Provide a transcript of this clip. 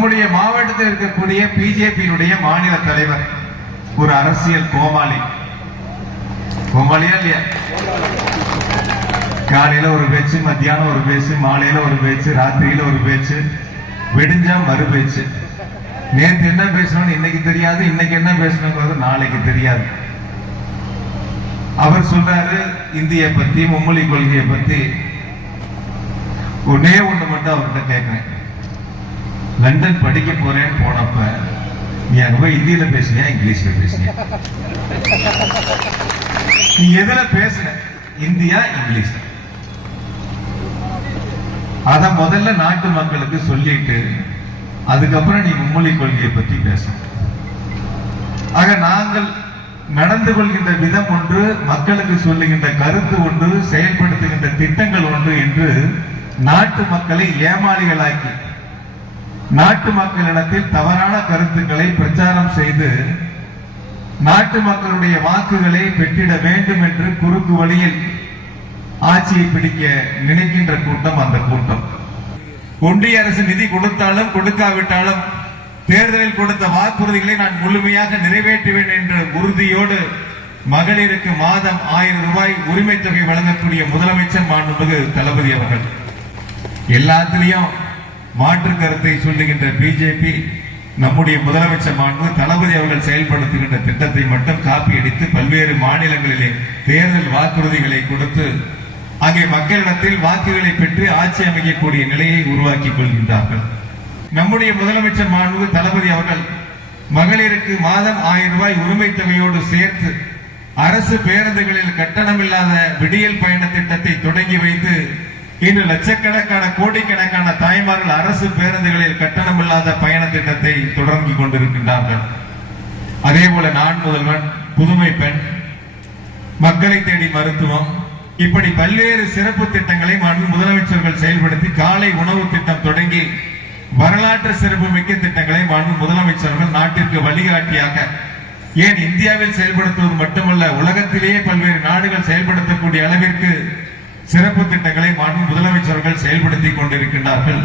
நம்முடைய மாவட்டத்தில் இருக்கக்கூடிய பிஜேபியினுடைய மாநில தலைவர் ஒரு அரசியல் கோமாளியா இல்லையா? காலையில ஒரு பேச்சு, மத்தியானம் ஒரு பேச்சு, மாலையில ஒரு பேச்சு, ராத்திரியில ஒரு பேச்சு, விடிஞ்சா மறு பேச்சு. நேற்று என்ன பேசணும்னு இன்னைக்கு தெரியாது, இன்னைக்கு என்ன பேசணுங்கிறது நாளைக்கு தெரியாது. அவர் சொல்றாரு இந்திய பத்தி, மும்மொழி கொள்கையை பத்தி. ஒன்னே ஒண்ணு மட்டும் அவர்கிட்ட கேட்கிறேன். லண்டன் படிக்க போறேன்னு போனப்ப நீ அங்க போய் இந்தியில பேசுனியா, இங்கிலீஷ்ல பேசுனியா? நீ எதுல பேசுன? India, English? அத முதல்ல நாட்டு மக்களுக்கு சொல்லிட்டு அதுக்கப்புறம் நீ மும்மொழி கொள்கையை பத்தி பேச. ஆக நாங்கள் நடந்து கொள்கின்ற விதம் ஒன்று, மக்களுக்கு சொல்லுகின்ற கருத்து ஒன்று, செயல்படுத்துகின்ற திட்டங்கள் ஒன்று என்று நாட்டு மக்களை ஏமாளிகளாக்கி நாட்டு மக்களிடத்தில் தவறான கருத்துக்களை பிரச்சாரம் செய்து நாட்டு மக்களுடைய வாக்குகளை பெற்றிட வேண்டும் என்று குறுக்கு வழியில் ஆட்சியை பிடிக்க நினைக்கின்ற கூட்டம் அந்த கூட்டம். ஒன்றிய அரசு நிதி கொடுத்தாலும் கொடுக்காவிட்டாலும் தேர்தலில் கொடுத்த வாக்குறுதிகளை நான் முழுமையாக நிறைவேற்றுவேன் என்ற உறுதியோடு மகளிருக்கு மாதம் 1000 ரூபாய் உரிமை தொகை வழங்கக்கூடிய முதலமைச்சர் மாண்புமிகு தளபதி அவர்கள். எல்லாத்திலையும் மாற்று கருத்தை சொல்லுகின்ற பிஜேபி நம்முடைய முதலமைச்சர் மாண்பு தளபதி அவர்கள் செயல்படுத்துகின்ற திட்டத்தை மட்டும் காப்பி அடித்து பல்வேறு மாநிலங்களிலே தேர்தல் வாக்குறுதிகளை கொடுத்து அங்கே மக்களிடத்தில் வாக்குகளை பெற்று ஆட்சி அமைக்கக்கூடிய நிலையை உருவாக்கிக் கொள்கின்றார்கள். நம்முடைய முதலமைச்சர் மாண்பு தளபதி அவர்கள் மகளிருக்கு மாதம் 1000 ரூபாய் உரிமை தொகையோடு சேர்த்து அரசு பேருந்துகளில் கட்டணமில்லாத விடியல் பயண திட்டத்தை தொடங்கி வைத்து இன்று லட்சக்கணக்கான கோடிக்கணக்கான தாய்மார்கள் அரசு பேருந்துகளில் கட்டணமில்லாத பயண திட்டத்தை தொடங்கி கொண்டிருக்கின்றார்கள். அதே போல நான் முதல்வன், புதுமை பெண், மக்களை தேடி மருத்துவம், இப்படி பல்வேறு சிறப்பு திட்டங்களை முதலமைச்சர்கள் செயல்படுத்தி காலை உணவு திட்டம் தொடங்கி வரலாற்று சிறப்பு மிக்க திட்டங்களை முதலமைச்சர்கள் நாட்டிற்கு வழிகாட்டியாக, ஏன் இந்தியாவில் செயல்படுத்துவது மட்டுமல்ல உலகத்திலேயே பல்வேறு நாடுகள் செயல்படுத்தக்கூடிய அளவிற்கு சிறப்பு திட்டங்களை முதலமைச்சர்கள் செயல்படுத்திக் கொண்டிருக்கின்றார்கள்.